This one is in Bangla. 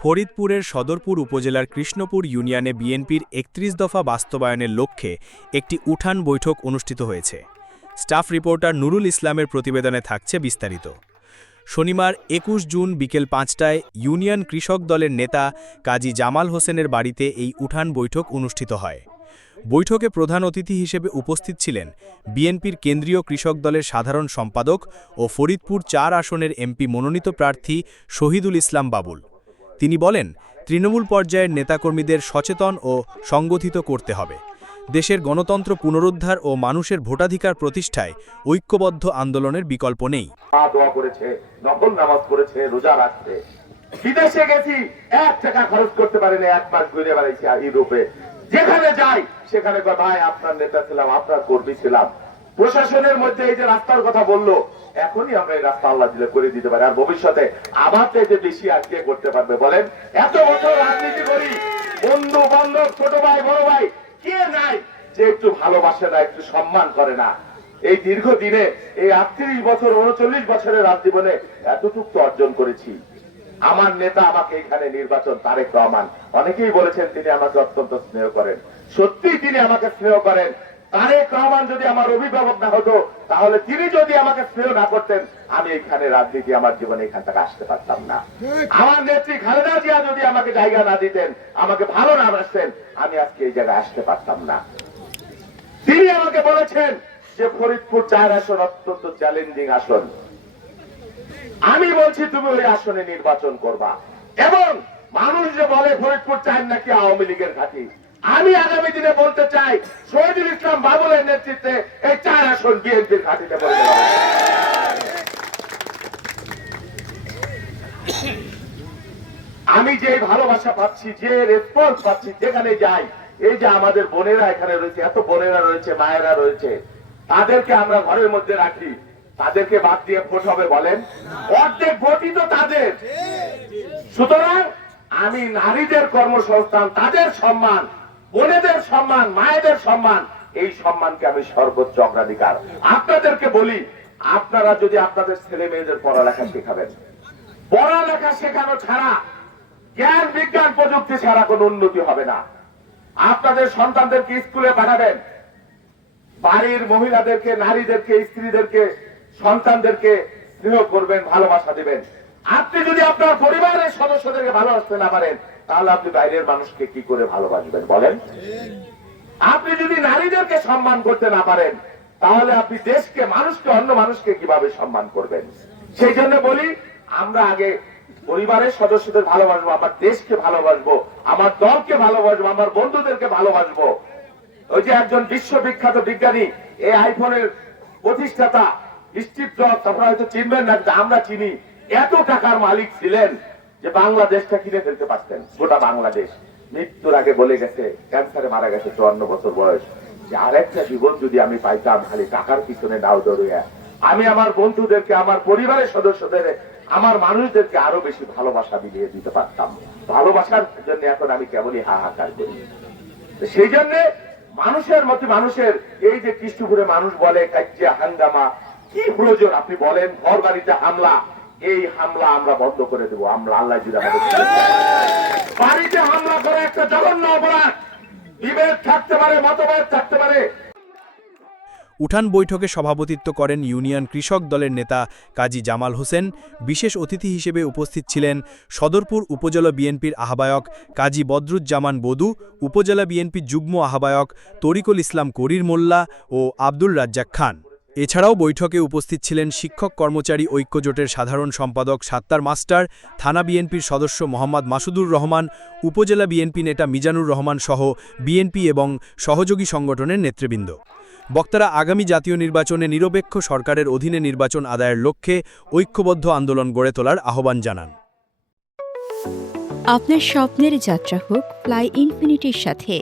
ফরিদপুরের সদরপুর উপজেলার কৃষ্ণপুর ইউনিয়নে বিএনপির একত্রিশ দফা বাস্তবায়নের লক্ষ্যে একটি উঠান বৈঠক অনুষ্ঠিত হয়েছে। স্টাফ রিপোর্টার নুরুল ইসলামের প্রতিবেদনে থাকছে বিস্তারিত। শনিবার একুশ জুন বিকেল পাঁচটায় ইউনিয়ন কৃষক দলের নেতা কাজী জামাল হোসেনের বাড়িতে এই উঠান বৈঠক অনুষ্ঠিত হয়। বৈঠকে প্রধান অতিথি হিসেবে উপস্থিত ছিলেন বিএনপির কেন্দ্রীয় কৃষক দলের সাধারণ সম্পাদক ও ফরিদপুর চার আসনের এমপি মনোনীত প্রার্থী শহীদুল ইসলাম বাবুল। তিনি বলেন, তৃণমূল পর্যায়ের নেতাকর্মীদের সচেতন ও সংগঠিত করতে হবে। দেশের গণতন্ত্র পুনরুদ্ধার ও মানুষের ভোটাধিকার প্রতিষ্ঠায় ঐক্যবদ্ধ আন্দোলনের বিকল্প নেই। বিদেশে গেছি, এক টাকা খরচ করতে পারেনি, এক মাস ঘুরে বেড়াইছি ইউরোপে যেখানে যাই, সেখানে ভাই আপনার নেতা ছিলাম, আপনার কর্মী ছিলাম। প্রশাসনের মধ্যে এই যে রাস্তার কথা বলল, এখনই আমরা এই রাস্তা আল্লাহ দিলে করে দিতে পারি। আর ভবিষ্যতে আমার চাইতে বেশি আর কে করতে পারবে, বলেন। এত বছর রাজনীতি করি, বন্ধু, বান্ধব, ছোট ভাই, বড় ভাই, কে নাই যে একটু ভালোবাসে না, একটু সম্মান করে না? এই দীর্ঘ দিনে এই আটত্রিশ বছর, উনচল্লিশ বছরের রাজজীবনে এতটুকু অর্জন করেছি। আমার নেতা আমাকে এখানে নির্বাচন, তারেক রহমান। অনেকেই বলেছেন তিনি আমাকে অত্যন্ত স্নেহ করেন। সত্যি তিনি আমাকে স্নেহ করেন। তারেক রহমান যদি আমার অভিভাবক না হতো তাহলে তিনি যদি আমাকে স্নেহ না করতেন আমি এখানে রাজনীতি আমার জীবনে এখান থেকে আসতে পারতাম না। আমার নেত্রী খালেদা জিয়া যদি আমাকে জায়গা না দিতেন আমাকে ভালো না বাসতেন আমি আজকে এই জায়গায় আসতে পারতাম না। তিনি আমাকে বলেছেন যে ফরিদপুর চার আসন অত্যন্ত চ্যালেঞ্জিং আসন। আমি বলছি তুমি ওই আসনে নির্বাচন করবা। এবং মানুষ যে বলে ফরিদপুর চার নাকি আওয়ামী লীগের ঘাঁটি আমি আগামী দিনে বলতে চাই শহীদুল ইসলাম বাবুলের নেতৃত্বে এই চার আসন বিএনপির ঘাঁটিতে হবে আমি যে ভালোবাসা পাচ্ছি যে রেসপন্স পাচ্ছি যেখানে যাই এই যে আমাদের বোনেরা এখানে রয়েছে এত বোনেরা রয়েছে মায়েরা রয়েছে তাদেরকে আমরা ঘরের মধ্যে রাখি। তাদেরকে বাদ দিয়ে ভোট হবে বলেন? অর্ধেক ভোটই তো তাদের। সুতরাং আমি নারীদের কর্মসংস্থান তাদের সম্মান বোনেদের সম্মান, মায়েদের সম্মান, এই সম্মানকে আমি সর্বোচ্চ অগ্রাধিকার। আপনাদেরকে বলি, আপনারা যদি আপনাদের ছেলে মেয়েদের পড়ালেখা শেখাবেন, পড়ালেখা শেখানো ছাড়া জ্ঞান, বিজ্ঞান, প্রযুক্তি ছাড়া কোনো উন্নতি হবে না। আপনাদের সন্তানদেরকে স্কুলে পাঠাবেন, বাড়ির মহিলাদেরকে, নারীদেরকে, স্ত্রীদেরকে, সন্তানদেরকে স্নেহ করবেন, ভালোবাসা দিবেন। আপনি যদি আপনার পরিবারের সদস্যদেরকে ভালোবাসতে না পারেন তাহলে আপনি বাইরের মানুষকে কি করে ভালোবাসবেন বলেন? আপনি যদি নারীদেরকে সম্মান করতে না পারেন, তাহলে আপনি দেশকে, মানুষকে, অন্য মানুষকে কীভাবে সম্মান করবেন? সেই জন্য বলি, আমরা আগে পরিবারের সদস্যদের ভালোবাসবো, আমার দেশকে ভালোবাসবো, আমার দলকে ভালোবাসবো, আমার বন্ধুদেরকে ভালোবাসবো। ওই যে একজন বিশ্ববিখ্যাত বিজ্ঞানী এই আইফোনের প্রতিষ্ঠাতা, স্টিভ জবস, আপনারা হয়তো চিনবেন না আমরা চিনি, এত টাকার মালিক ছিলেন। যে বাংলাদেশটা কিনে ফেলতে পারতেন, গোটা বাংলাদেশ। মৃত্যুর আগে বলে গেছে, ক্যান্সারে মারা গেছে চুয়ান্ন বছর বয়স। যে আরেকটা জীবন যদি আমি পাইতাম, খালি টাকার পিছনে নাও দৌড়িয়া। আমি আমার বন্ধুদেরকে, আমার পরিবারের সদস্যদের, আমার মানুষদেরকে আরও বেশি ভালোবাসা বিলিয়ে দিতে পারতাম। ভালোবাসার জন্য এখন আমি কেবলই হাহাকার করি। সেই জন্য মানুষের মতো মানুষের, এই যে কৃষ্ণপুরে মানুষ বলে, কাজ্যা হাঙ্গামা, কি প্রয়োজন আপনি বলেন? ঘর বাড়িতে হামলা এই হামলা আমরা বন্ধ করে দেবো। আমরা আল্লাহ যদি আমাদের বাড়িতে হামলা করে একটা জঘন্য অপরাধ। বিভেদ থাকতে পারে মতভেদ থাকতে পারে। উঠান বৈঠকে সভাপতিত্ব করেন ইউনিয়ন কৃষক দলের নেতা কাজী জামাল হোসেন। বিশেষ অতিথি হিসেবে উপস্থিত ছিলেন সদরপুর উপজেলা বিএনপির আহ্বায়ক কাজী বদরুজ্জামান বদু উপজেলা বিএনপির যুগ্ম আহ্বায়ক তরিকুল ইসলাম করির মোল্লা ও আব্দুল রাজ্জাক খান। এছাড়াও বৈঠকে উপস্থিত ছিলেন শিক্ষক কর্মচারী ঐক্যজোটের সাধারণ সম্পাদক সাত্তার মাস্টার, থানা বিএনপির সদস্য মোহাম্মদ মাসুদুর রহমান, উপজেলা বিএনপি নেতা মিজানুর রহমান সহ বিএনপি এবং সহযোগী সংগঠনের নেতৃবৃন্দ। বক্তারা আগামী জাতীয় নির্বাচনে নিরপেক্ষ সরকারের অধীনে নির্বাচন আদায়ের লক্ষ্যে ঐক্যবদ্ধ আন্দোলন গড়ে তোলার আহ্বান জানান। আপনার স্বপ্নের যাত্রা হোক ফ্লাই ইনফিনিটির সাথে